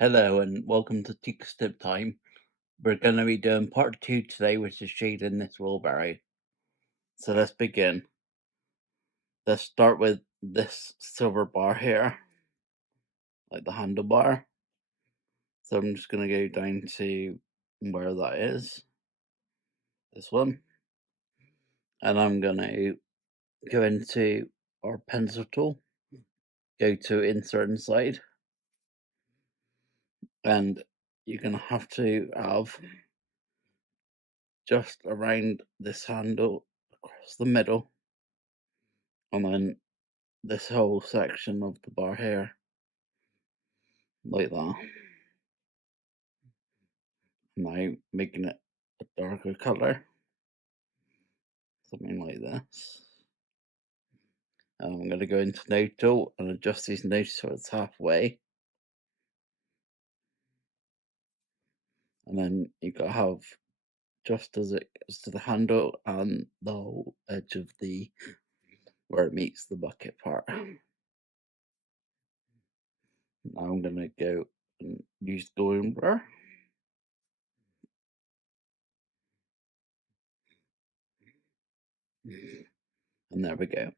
Hello and welcome to Teeks tip time. We're going to be doing part 2 today, which is shading this wheelbarrow. So let's begin. Let's start with this silver bar here, like the handlebar. So I'm just going to go down to where that is, this one. And I'm going to go into our pencil tool, go to insert inside. And you're going to have to have just around this handle across the middle, and then this whole section of the bar here, like that. Now making it a darker color, something like this. I'm going to go into node tool and adjust these nodes so it's halfway. And then you got to have just as it gets to the handle and the whole edge of the where it meets the bucket part. Now I'm going to go and use Gumroad. And there we go.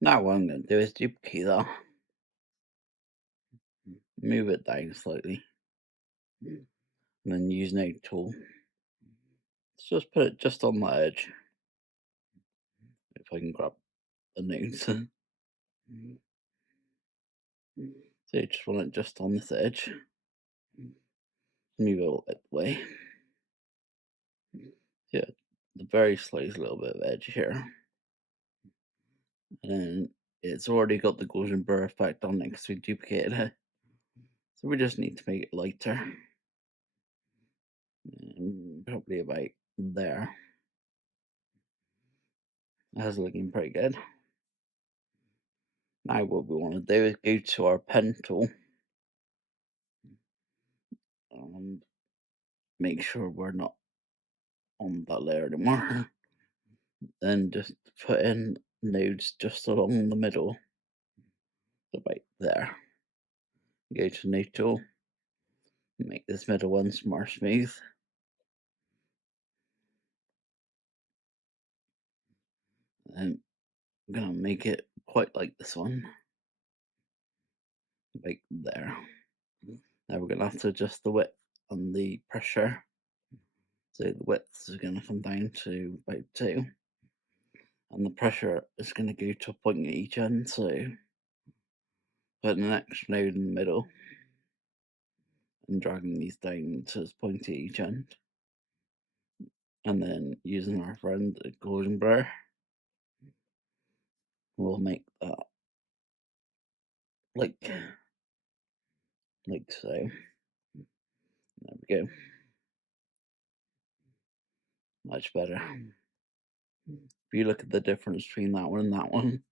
Now what I'm going to do is duplicate that, move it down slightly, and then use node tool. Let's just put it just on the edge. If I can grab the nodes. So you just want it just on this edge. Move it all that way. Yeah, the very slightest little bit of edge here. And it's already got the golden burr effect on it because we duplicated it. So we just need to make it lighter. Probably about there. That's looking pretty good. Now what we want to do is go to our pen tool and make sure we're not on that layer anymore. Then just put in nodes just along the middle, about there. Go to node tool, make this middle one more smooth. And I'm gonna make it quite like this one, like there. Now we're gonna have to adjust the width and the pressure. So the width is gonna come down to about 2, and the pressure is gonna go to a point at each end. So put an extra node in the middle and dragging these down to its point at each end, and then using our friend Gumroad, we'll make that like so. There we go. Much better. If you look at the difference between that one and that one.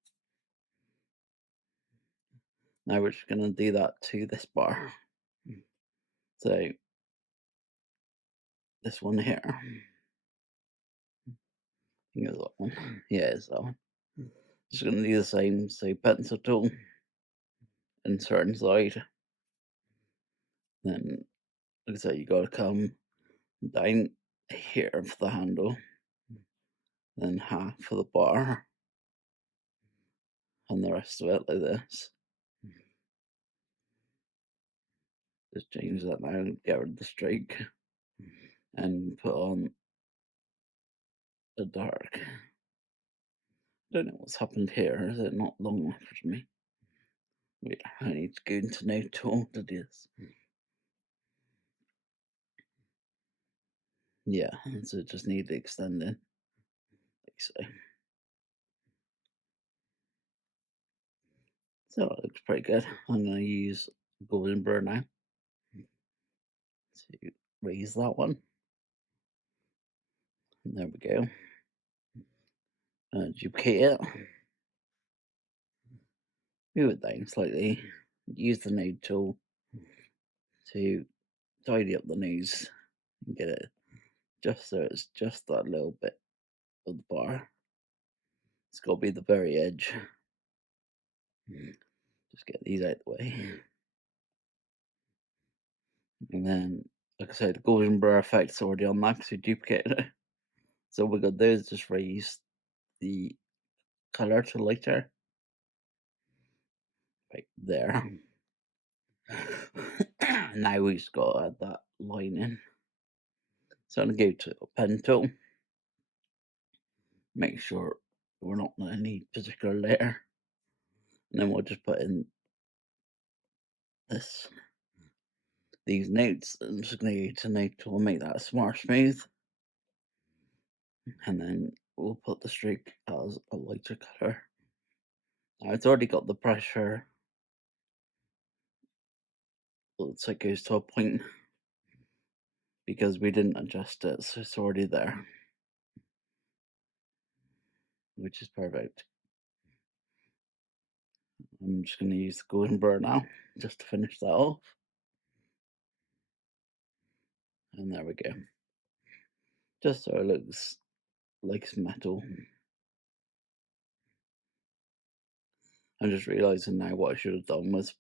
Now we're just going to do that to this bar. So this one here. I think it's that one. Yeah, it's that one. Just going to do the same. So pencil tool, insert inside. Then, like I said, you got to come down here for the handle. Then half for the bar. And the rest of it like this. Just change that now and get rid of the streak. And put on the dark. I don't know what's happened here. Is it not long enough for me? Wait, I need to go into node tool to do this. Yeah, so just need the extending, like so. So it looks pretty good. I'm going to use golden burr now to raise that one. And there we go. Duplicate it. Move it down slightly. Use the node tool to tidy up the nodes and get it just so it's just that little bit of the bar. It's got to be the very edge. Just get these out the way. And then, like I said, the golden blur effect's already on that because we duplicated it. So we got those, just raise the color to lighter. Right there. Now we just got to add that line in. So I'm going to go to pen tool. Make sure we're not on any particular layer. And then we'll just put in these notes. I'm just going to go to note tool, make that smart smooth. And then we'll put the streak as a lighter color. Now it's already got the pressure. Looks like it goes to a point because we didn't adjust it, so it's already there, which is perfect. I'm just going to use the golden blur now just to finish that off. And there we go. Just so it looks like it's metal. I'm just realizing now what I should have done was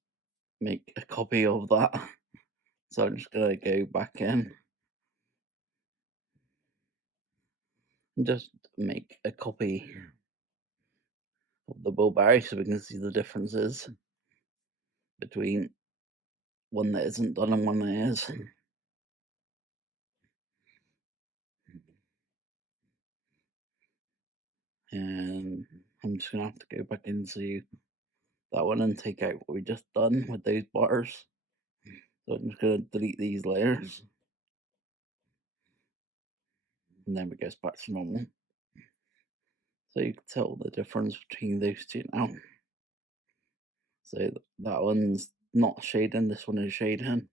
make a copy of that. So I'm just going to go back in and just make a copy of the wheelbarrow so we can see the differences between one that isn't done and one that is. And I'm just going to have to go back into that one and take out what we just done with those bars. So I'm just going to delete these layers. And then it goes back to normal. So you can tell the difference between those two now. So that one's not shading, this one is shading.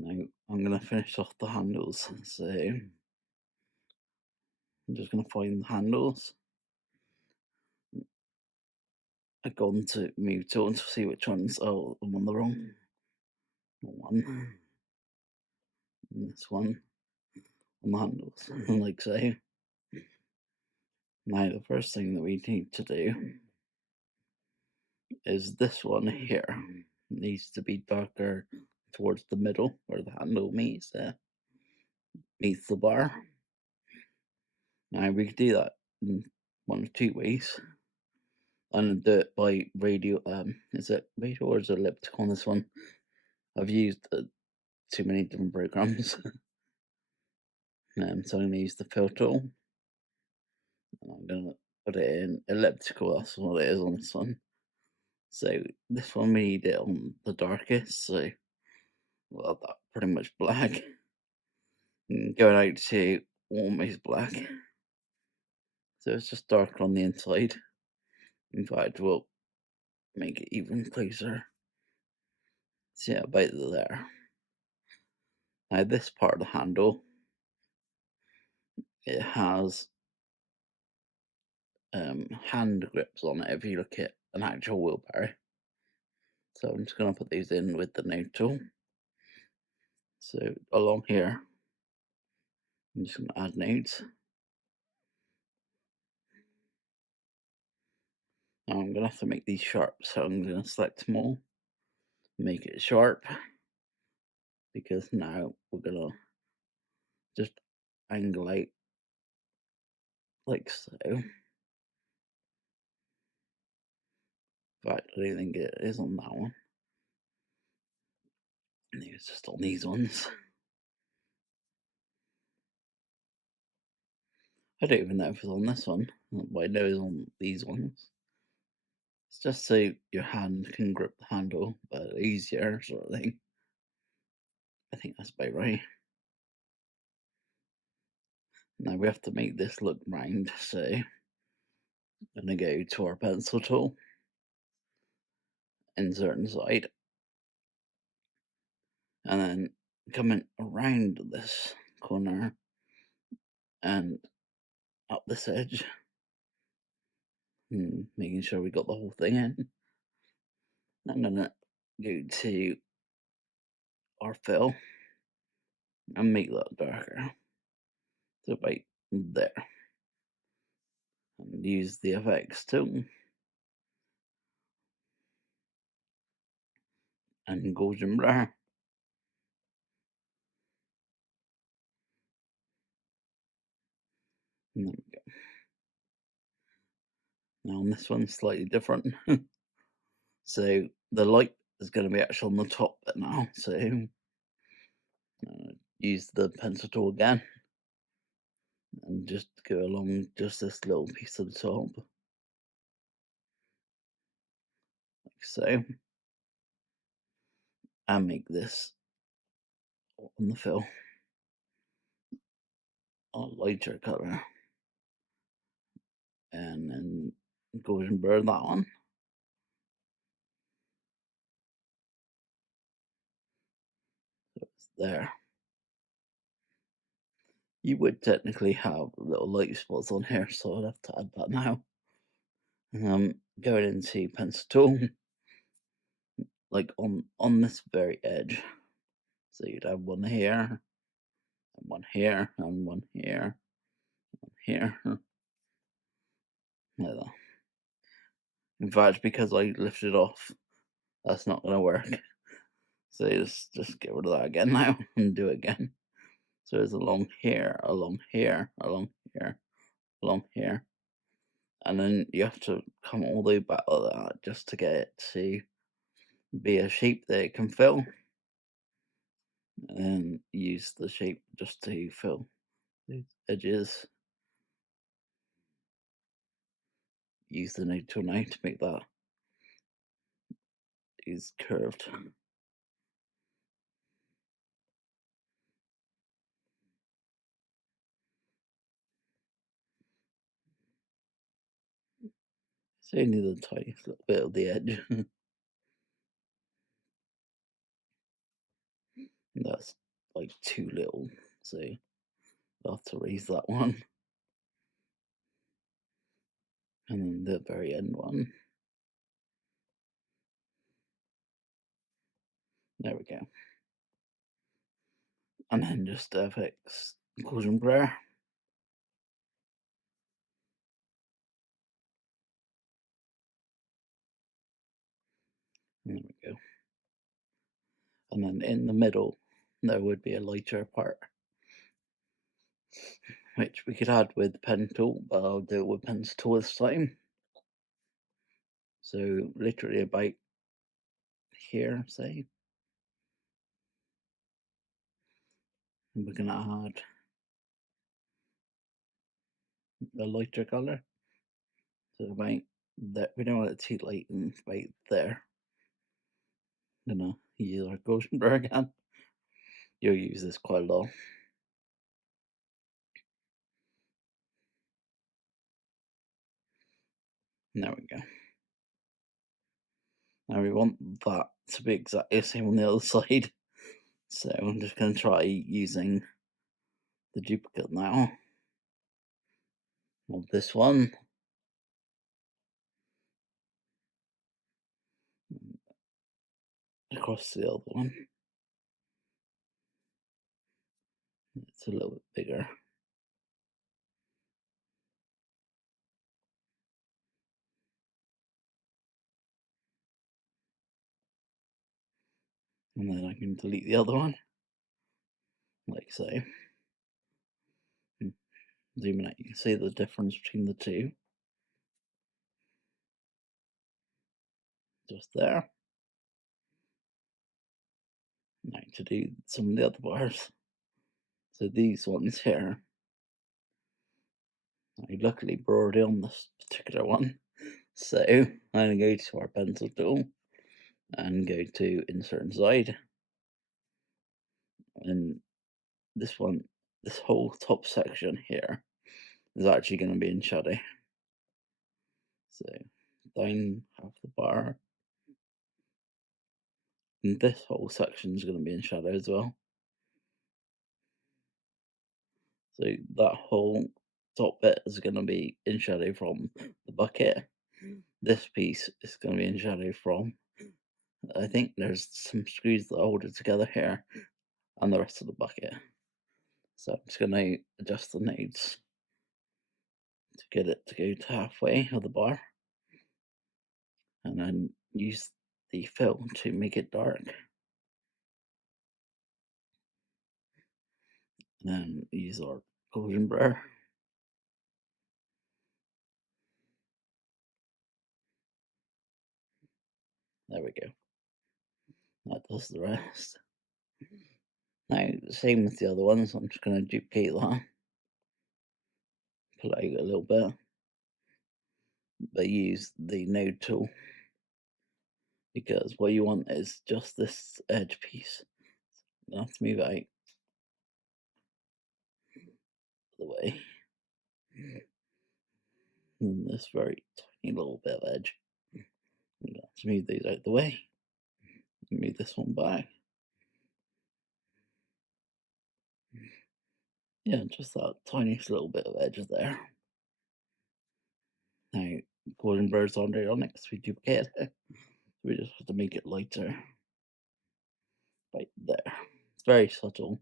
Now I'm going to finish off the handles. So I'm just going to find the handles. I've gone to move tool to see which ones. Oh, I'm on the wrong one. And this one on the handles, like so. Now the first thing that we need to do is this one here. It needs to be darker towards the middle where the handle meets the bar. Now we can do that in one of two ways. I'm gonna do it by radial. Is it radial or is it elliptical on this one? I've used too many different programs. So I'm gonna use the fill tool. I'm gonna put it in elliptical. That's what it is on this one. So this one we need it on the darkest. So well, that pretty much black. And going out to almost black. So it's just darker on the inside. In fact, we'll make it even closer. See, yeah, about there. Now this part of the handle, it has hand grips on it if you look at an actual wheelbarrow. So I'm just going to put these in with the node tool. So along here, I'm just going to add nodes. Now I'm going to have to make these sharp, so I'm going to select them all, make it sharp, because now we're going to just angle out like so. In fact, I don't think it is on that one. I think it's just on these ones. I don't even know if it's on this one, but I know it's on these ones. It's just so your hand can grip the handle, but easier sort of thing. I think that's about right. Now we have to make this look round, so I'm gonna go to our pencil tool, insert inside, and then coming around this corner and up this edge, making sure we got the whole thing in. I'm gonna go to our fill and make that darker. So about there. And use the FX tool. and Golden Blur. And there we go. Now on this one, slightly different. So the light is going to be actually on the top bit now. So use the pencil tool again and just go along just this little piece of the top, like so, and make this on the fill a lighter colour, and then Golden Blur that one. So it's there. You would technically have little light spots on here, so I'll have to add that now. Going into pencil tool, like on this very edge. So you'd have one here, and one here, and one here, one here. Like that. In fact, because I lifted off, that's not going to work. So just get rid of that again now and do it again. So it's along here, along here, along here, along here. And then you have to come all the way back like that just to get it to be a shape that it can fill. And then use the shape just to fill the edges. Use the node tool now to make that is curved. It's only the tiniest little bit of the edge. That's like too little, so I'll have to raise that one. And then the very end one. There we go. And then just fix Golden Blur. There we go. And then in the middle, there would be a lighter part, which we could add with pen tool, but I'll do it with pencil tool this time. So literally about here, say. And we're gonna add a lighter colour. So about that, we don't want it too light, and about there. Gonna use our Golden Blur again. You'll use this quite a lot. There we go. Now we want that to be exactly the same on the other side. So I'm just going to try using the duplicate now of this one. Across the other one. It's a little bit bigger. And then I can delete the other one, like so. Zooming out, you can see the difference between the two. Just there. Now to do some of the other bars. So these ones here, I luckily brought on this particular one. So I'm going to go to our pencil tool and go to insert inside. And this one, this whole top section here is actually going to be in shadow. So down half the bar, and this whole section is going to be in shadow as well. So that whole top bit is going to be in shadow from the bucket. This piece is going to be in shadow from, I think there's some screws that hold it together here, and the rest of the bucket. So I'm just going to adjust the nodes to get it to go to halfway of the bar, and then use the fill to make it dark. And then use our golden blur. There we go. That does the rest. Now, same with the other ones. I'm just going to duplicate that. Pull out a little bit. But use the node tool. Because what you want is just this edge piece. You have to move it out of the way. And this very tiny little bit of edge. You have to move these out of the way. Move this one back. Yeah, just that tiniest little bit of edge there. Now, golden blur's on there on it because we duplicate it. We just have to make it lighter. Right there. It's very subtle.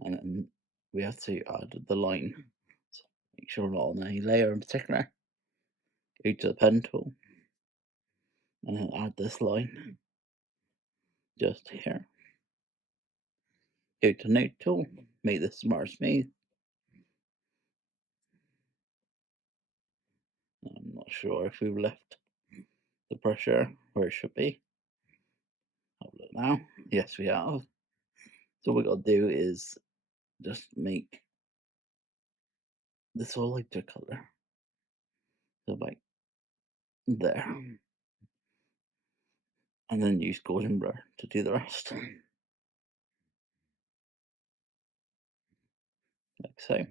And then we have to add the line. So make sure we're not on any layer in particular. Go to the pen tool. And then add this line. Just here. Go to node tool. Make this more smooth. I'm not sure if we've left the pressure where it should be. Have a look now. Yes, we have. So what we got to do is just make this a lighter color. So like there. And then use golden blur to do the rest. Like so.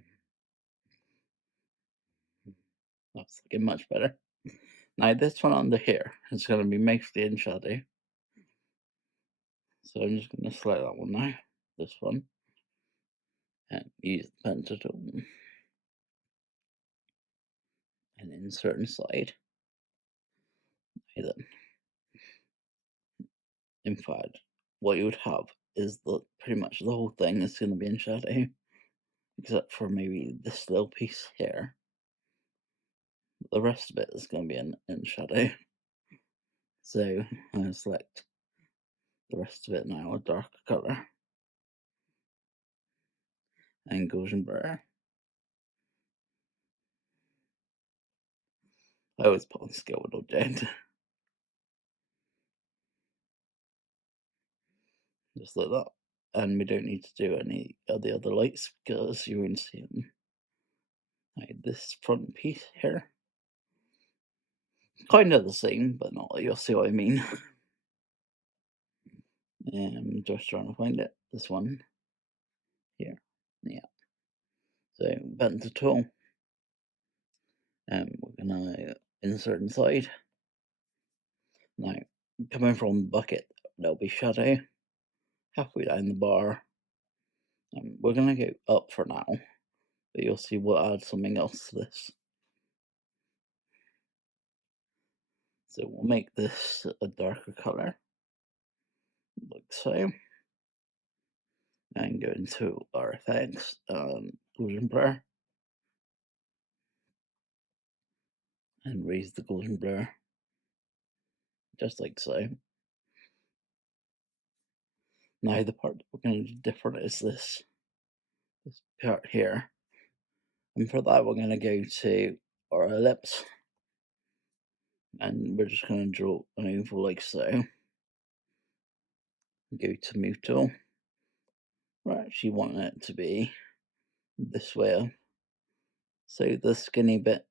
That's looking much better. Now this one under here is going to be mostly in shadow. So I'm just going to select that one now. This one. And use the pencil tool. And insert inside. Then, in fact, what you would have is that pretty much the whole thing is going to be in shadow. Except for maybe this little piece here. The rest of it is going to be in shadow. So I'm going to select the rest of it now a darker colour. And golden blur. I always put on scale with object. Just like that. And we don't need to do any of the other lights because you won't see them. Like this front piece here. Kind of the same, but not. You'll see what I mean. I'm just trying to find it. This one here. Yeah. So pencil tool. We're gonna insert inside. Now, coming from the bucket, there'll be shadow halfway down the bar. We're gonna go up for now, but you'll see we'll add something else to this. So we'll make this a darker color, like so. And go into our effects, golden blur. And raise the golden blur, just like so. Now the part that we're going to do different is this part here. And for that we're going to go to our ellipse. And we're just going to draw an oval like so. Go to move tool. We're actually wanting it to be this way up. So the skinny bit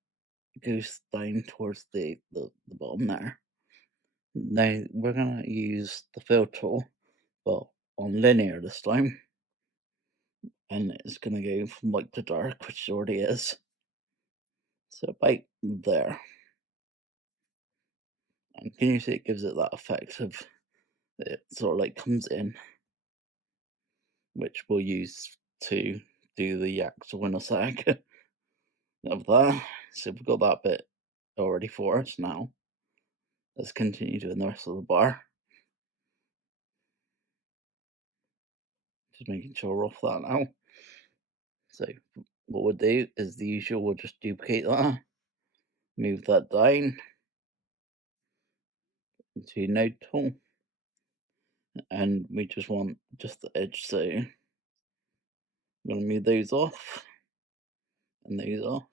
goes down towards the bottom there. Now we're going to use the fill tool, well, on linear this time. And it's going to go from light to dark, which it already is. So about there. And can you see it gives it that effect of it sort of like comes in, which we'll use to do the actual inner sag of that. So we've got that bit already for us now. Let's continue doing the rest of the bar. Just making sure we're off that now. So what we'll do is the usual, we'll just duplicate that, move that down, to node tool, and we just want just the edge, so I'm going to move those off and those off.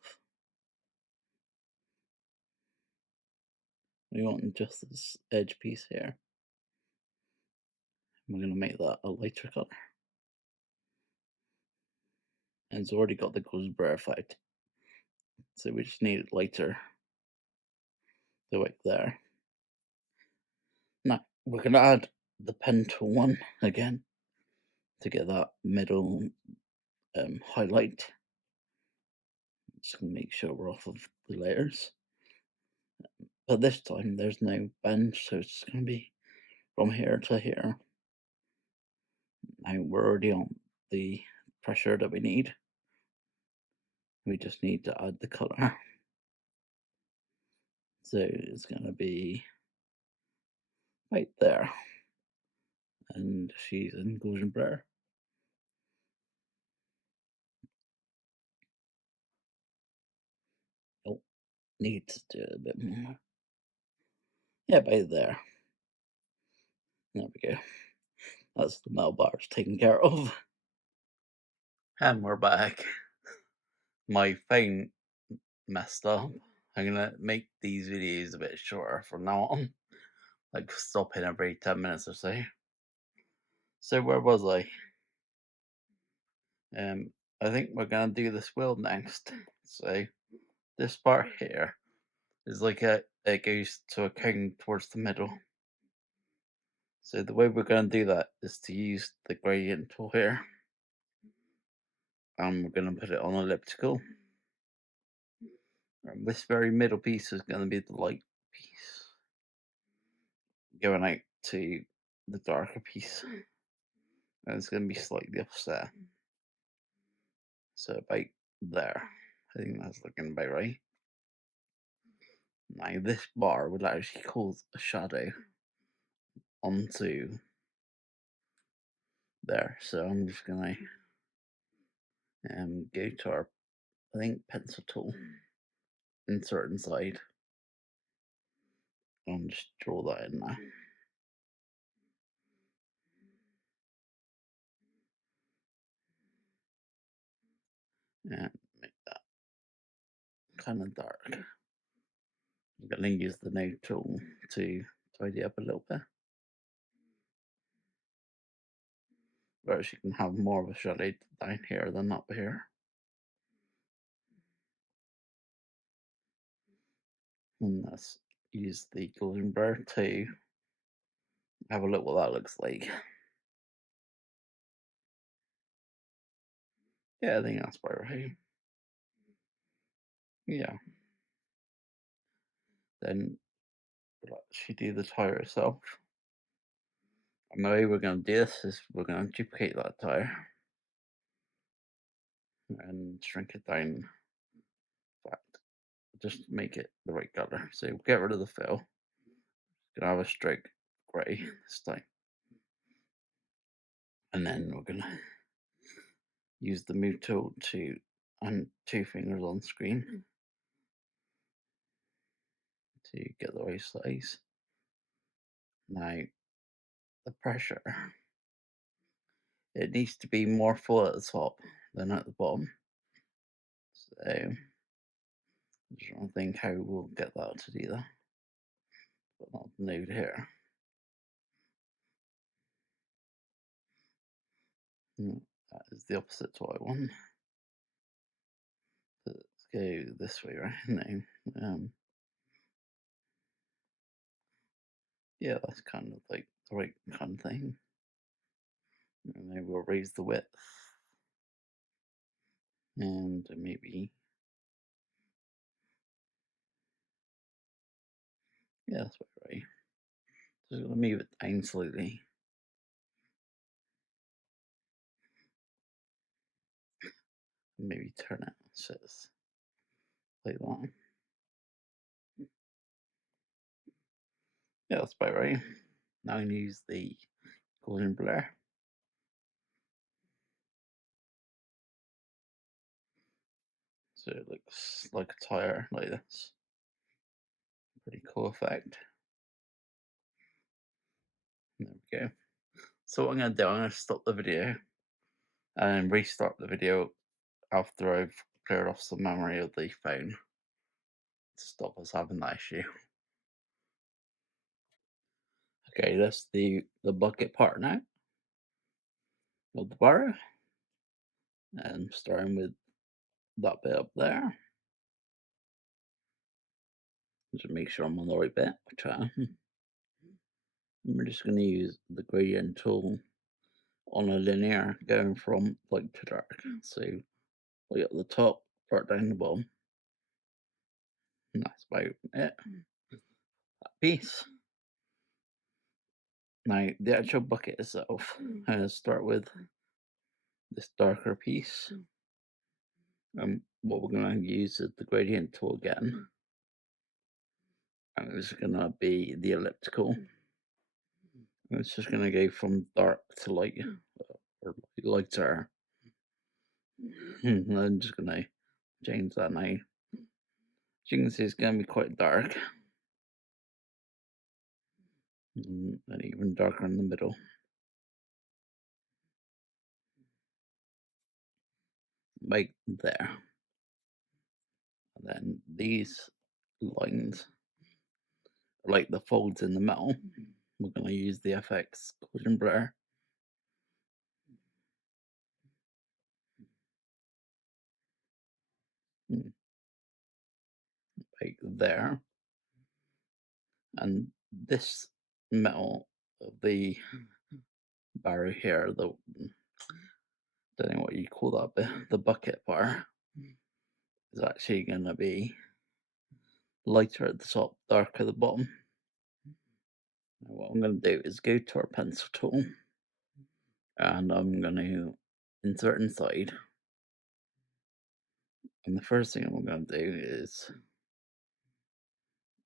We want just this edge piece here. We're going to make that a lighter color, and it's already got the Gumroad effect, so we just need it lighter to right there. Now we're going to add the pen tool one again to get that middle highlight. Just going to make sure we're off of the layers, but this time there's no bend, so it's going to be from here to here. Now we're already on the pressure that we need. We just need to add the color. So it's going to be right there. And she's in golden blur. Oh, need to do a bit more. Yeah, by there. There we go. That's the metal bars taken care of. And we're back. My phone messed up. I'm gonna make these videos a bit shorter from now on, like stopping every 10 minutes or so. So where was I? I think we're gonna do this wheel next. So this part here is like it goes to a cone towards the middle. So the way we're gonna do that is to use the gradient tool here, and we're gonna put it on elliptical. And this very middle piece is gonna be the light piece, going out to the darker piece, and it's gonna be slightly offset. So about there. I think that's looking about right. Now this bar would actually cause a shadow onto there. So I'm just gonna go to our, I think, pencil tool, insert inside, and just draw that in now. And make that kind of dark. I'm gonna use the node tool to tidy up a little bit. Whereas you can have more of a shadow down here than up here. And let's use the golden blur to have a look what that looks like. Yeah, I think that's about right. Yeah. Then we'll actually do the tire itself. And the way we're going to do this is we're going to duplicate that tire and shrink it down. Just make it the right color. So we'll get rid of the fill. Gonna have a straight grey this time. And then we're gonna use the move tool to, and two fingers on screen to get the right size. Now the pressure, it needs to be more full at the top than at the bottom. So I'm just trying to think how we'll get that to do that. Put that node here. That is the opposite to what I want. Let's go this way right now. Yeah, that's kind of like the right kind of thing. And then we'll raise the width. And maybe, yeah, that's about right. Just gonna move it down slightly. Maybe turn it so it's like that. Yeah, that's about right. Now I'm gonna use the golden blur. So it looks like a tire like this. Pretty cool effect. we go. So what I'm going to do, I'm going to stop the video and restart the video after I've cleared off some memory of the phone to stop us having that issue. Okay, that's the bucket part now of the barrow, and starting with that bit up there. Just make sure I'm on the right bit, which I am. And we're just going to use the gradient tool on a linear going from light to dark. So light at the top, dark down the bottom. And that's about it. That piece. Now the actual bucket itself, I'm going to start with this darker piece. What we're going to use is the gradient tool again. And it's going to be the elliptical. And it's just going to go from dark to light, or lighter. And I'm just going to change that now. As you can see, it's going to be quite dark. And even darker in the middle. Like there. And then these lines are like the folds in the metal. We're going to use the FX collision blur. Like there. And this metal of the barrow here, don't know what you call that bit, the bucket bar, is actually going to be lighter at the top, darker at the bottom. Now what I'm going to do is go to our pencil tool, and I'm going to insert inside. And the first thing I'm going to do is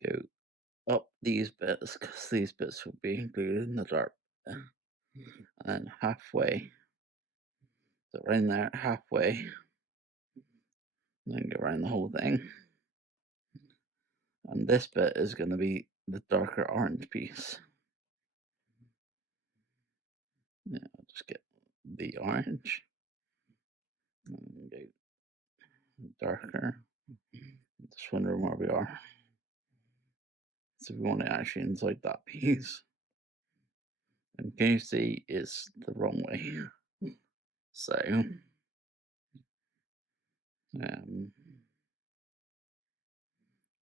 go up these bits, because these bits will be included in the dark bit. And then halfway, so around there, halfway, and then go around the whole thing. And this bit is going to be the darker orange piece. Yeah, I'll just get the orange and go darker. Just wondering where we are. So we want it actually inside that piece. And can you see it's the wrong way? So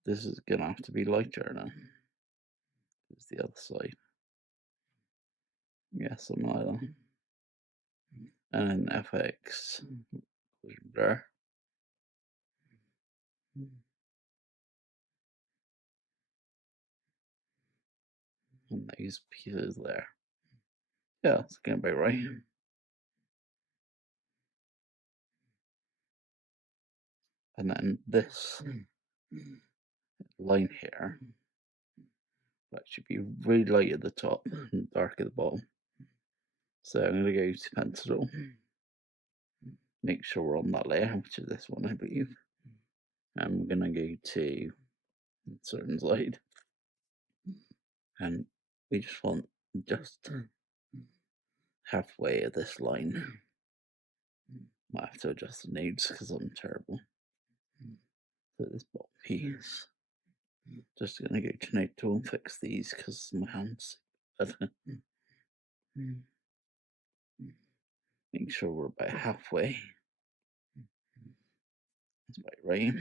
this is gonna have to be lighter now. It's the other side. Yeah, something like that. And then FX blur. And these pieces there. Yeah, it's gonna be right. And then this line here, that should be really light at the top and dark at the bottom. So I'm going to go to pencil, make sure we're on that layer, which is this one, I believe. And we're going to go to certain slide. And we just want just halfway of this line. Might have to adjust the nodes because I'm terrible. So this bottom piece. Just going to go to node tool and fix these because my hands. Make sure we're about halfway. That's about right.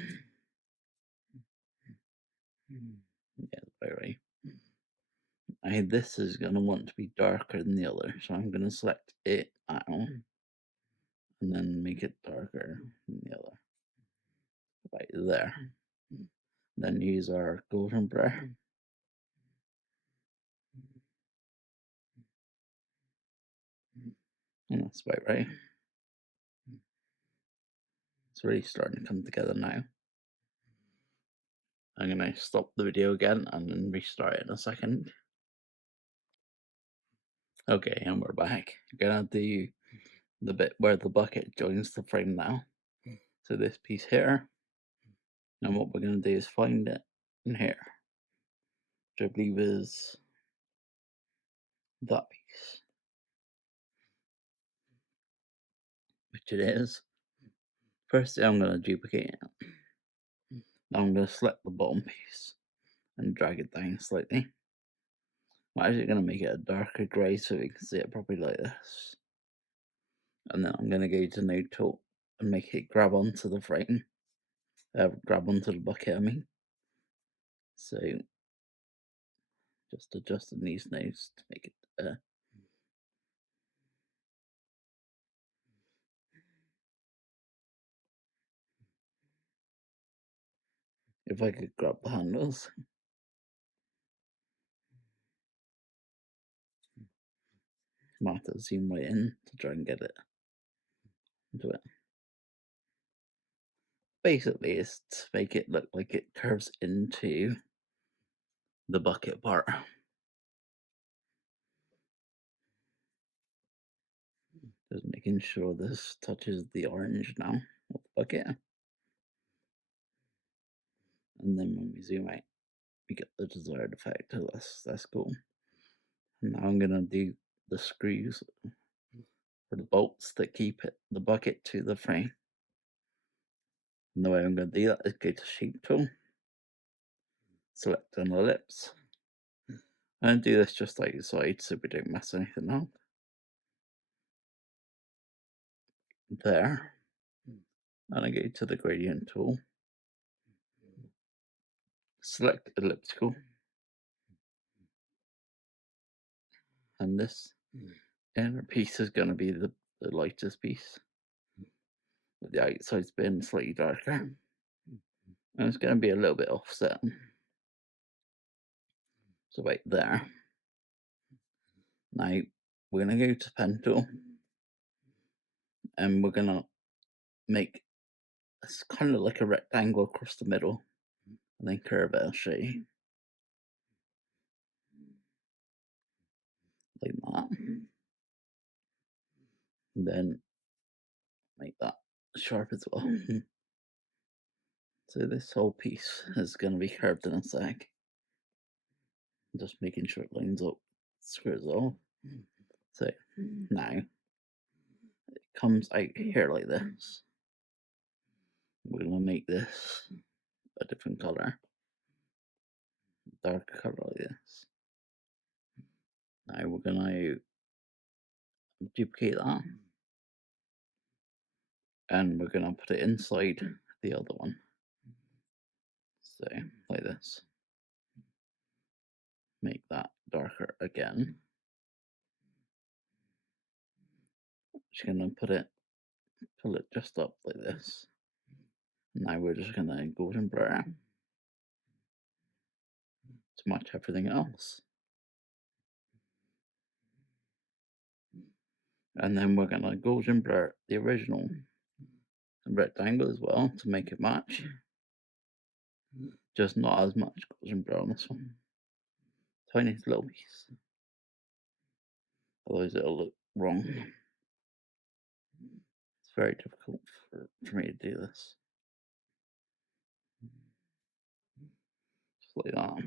Yeah, that's about right. This is going to want to be darker than the other, so I'm going to select it out and then make it darker than the other. Right there. Then use our golden blur. And that's about right. It's really starting to come together now. I'm going to stop the video again and then restart it in a second. Okay, and we're back. We're going to do the bit where the bucket joins the frame now. So this piece here. And what we're going to do is find it in here, which I believe is that piece. it is. Firstly, I'm going to duplicate it. Now I'm going to select the bottom piece and drag it down slightly. I'm actually going to make it a darker grey so we can see it properly like this. And then I'm going to go to Node Tool and make it grab onto the frame. Grab onto the bucket, I mean. So, just adjusting these nodes to make it if I could grab the handles. Might have to zoom right in to try and get it into it. Basically, it's to make it look like it curves into the bucket part. Just making sure this touches the orange now of the bucket. And then when we zoom out, we get the desired effect. So that's cool. And now I'm gonna do the screws for the bolts that keep the bucket to the frame. And the way I'm gonna do that is go to Shape Tool, select an ellipse, and do this just like the side so we don't mess anything up. There. And I go to the gradient tool, select elliptical, and this inner piece is going to be the lightest piece, with the outside's being slightly darker, and it's going to be a little bit offset. So right there. Now we're going to go to pen tool, and we're going to make it's kind of like a rectangle across the middle, and then curve it. I'll show you like that, and then make that sharp as well. So this whole piece is going to be curved in a sec. Just making sure it lines up, squares off. So now it comes out here like this. We're going to make this a different color, darker color like this. Now we're going to duplicate that, and we're going to put it inside the other one. So like this. Make that darker again. Just going to pull it just up like this. Now we're just going to golden blur to match everything else. And then we're going to golden blur the original rectangle as well to make it match. Just not as much golden blur on this one. Tiny little piece. Otherwise it'll look wrong. It's very difficult for me to do this. Just like that.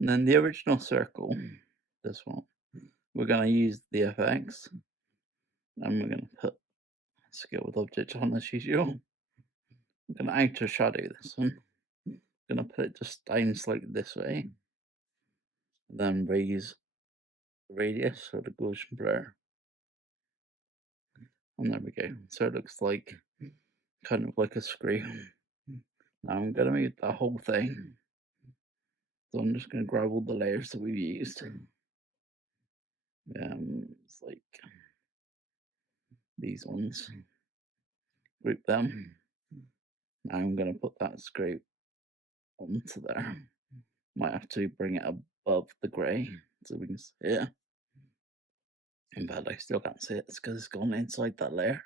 And then the original circle, this one, we're going to use the FX, and we're going to put scale with object on as usual. We're going to outer shadow this one. I'm going to put it just down slightly this way. Then raise the radius or the Gaussian blur. And there we go. So it looks like kind of like a screw. Now I'm going to move that whole thing. So I'm just going to grab all the layers that we've used. It's like these ones. Group them. Now I'm going to put that screw onto there. Might have to bring it above the grey so we can see it. In fact, I still can't see it. It's because it's gone inside that layer.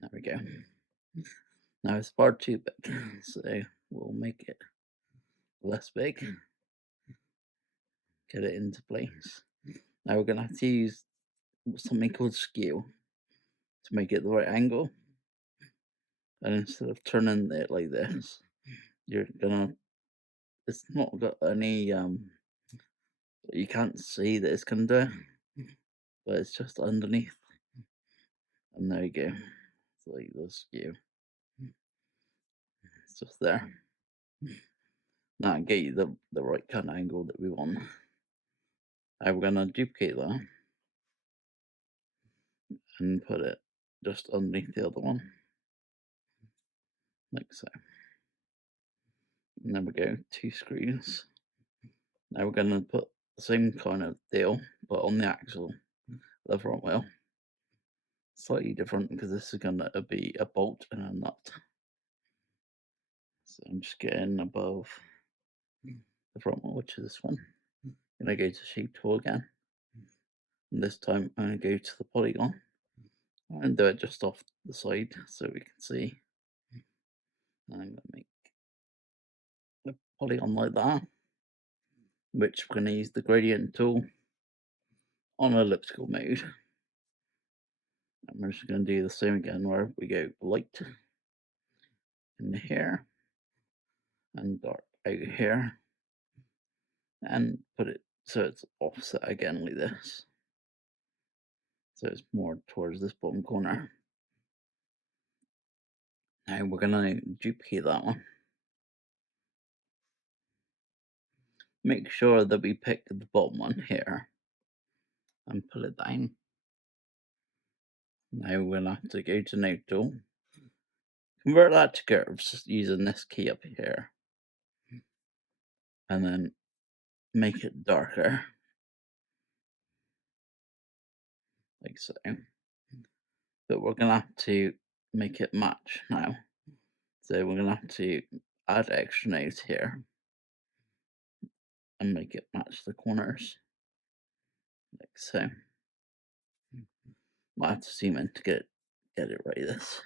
There we go. Now it's far too big, so we'll make it less big. Get it into place. Now we're going to have to use something called skew to make it the right angle. And instead of turning it like this, you're gonna, it's not got any, you can't see that it's gonna do, but it's just underneath. And there you go. It's like this view. It's just there. Now get you the right kind of angle that we want. Now we're gonna duplicate that and put it just underneath the other one. Like so. And then we go 2 screws. Now we're gonna put the same kind of deal, but on the axle, the front wheel. Slightly different because this is gonna be a bolt and a nut. So I'm just getting above the front wheel, which is this one. Gonna go to shape tool again. And this time I'm gonna go to the polygon and do it just off the side so we can see. And I'm gonna make a polygon like that, which we're gonna use the gradient tool on elliptical mode. And we're just gonna do the same again where we go light in here and dark out here and put it so it's offset again like this. So it's more towards this bottom corner. Now we're gonna duplicate that one. Make sure that we pick the bottom one here and pull it down. Now we'll have to go to node tool, convert that to curves using this key up here, and then make it darker, like so. But we're gonna have to make it match now. So we're gonna have to add extra nodes here and make it match the corners, like so. Might have to zoom in to get it right. This.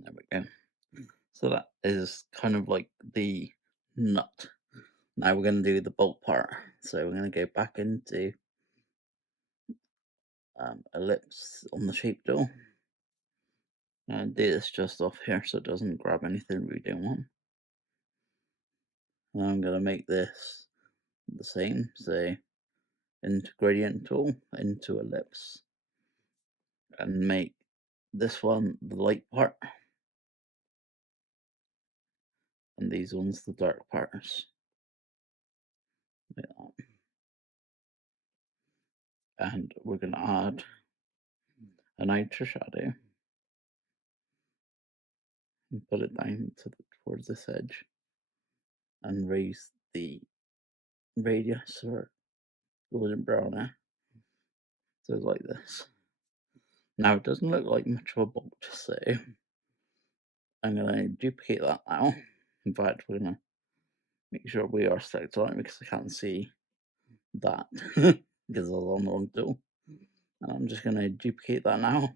There we go. So that is kind of like the nut. Now we're going to do the bolt part. So we're going to go back into ellipse on the shape tool and do this just off here so it doesn't grab anything we don't want. And I'm going to make this the same. So into gradient tool, into ellipse, and make this one the light part and these ones the dark parts. Like that. And we're going to add an outer shadow and put it down towards this edge and raise the radius or golden brown now. So it's like this. Now it doesn't look like much of a bolt, so I'm going to duplicate that now. In fact, we're going to make sure we are selected on it because I can't see that because I was on the wrong tool. And I'm just going to duplicate that now.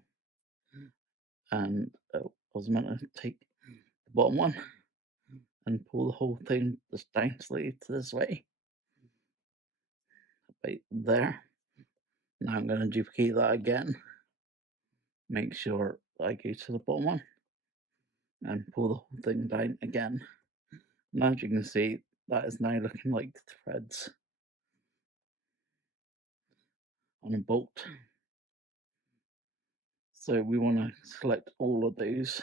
And I was meant to take the bottom one and pull the whole thing just down slightly to this way. Right there. Now I'm going to duplicate that again. Make sure I go to the bottom one and pull the whole thing down again. And as you can see, that is now looking like threads on a bolt. So we want to select all of those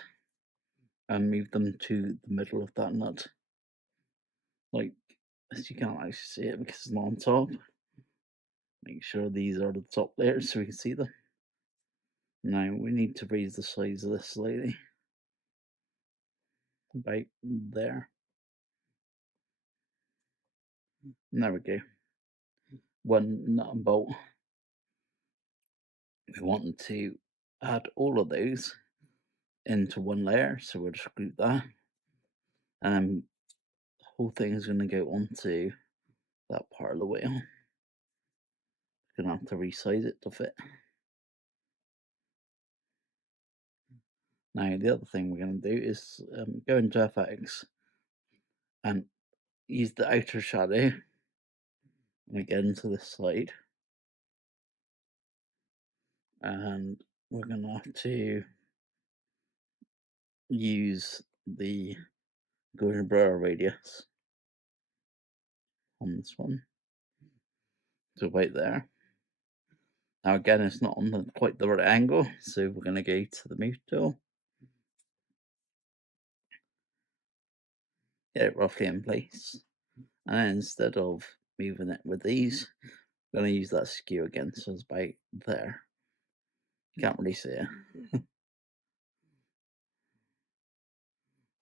and move them to the middle of that nut. Like, as you can't actually see it because it's not on top. Make sure these are the top layers so we can see them. Now we need to raise the size of this slightly. About there. And there we go. One nut and bolt. We want to add all of those into one layer, so we'll just group that. And the whole thing is going to go onto that part of the wheel. Gonna have to resize it to fit. Now the other thing we're going to do is go into FX and use the outer shadow and again to this side, and we're going to have to use the Gumroad radius on this one. So right there. Now again, it's not on quite the right angle, so we're going to go to the move tool. Get it roughly in place. And then instead of moving it with these, I'm going to use that skew again, so it's about there. You can't really see it.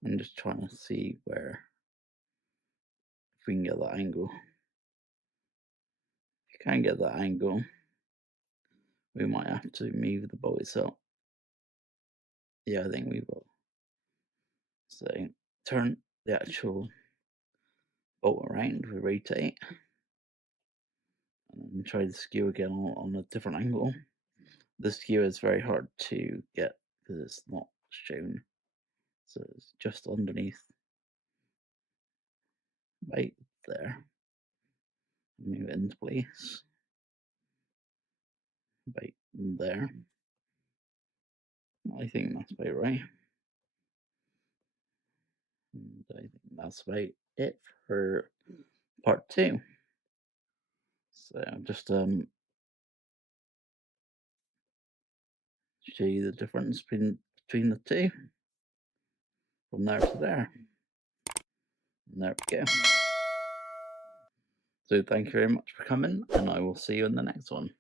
I'm just trying to see where, if we can get that angle. If you can't get that angle, we might have to move the bolt itself. Yeah, I think we will. So turn the actual bolt around, we rotate, and then try the skew again on a different angle. The skew is very hard to get because it's not shown. So it's just underneath, right there. Move it into place, right there. I think that's about right. And I think that's about it for part 2. So I'll just show you the difference between the two from there to there. And there we go. So thank you very much for coming, and I will see you in the next one.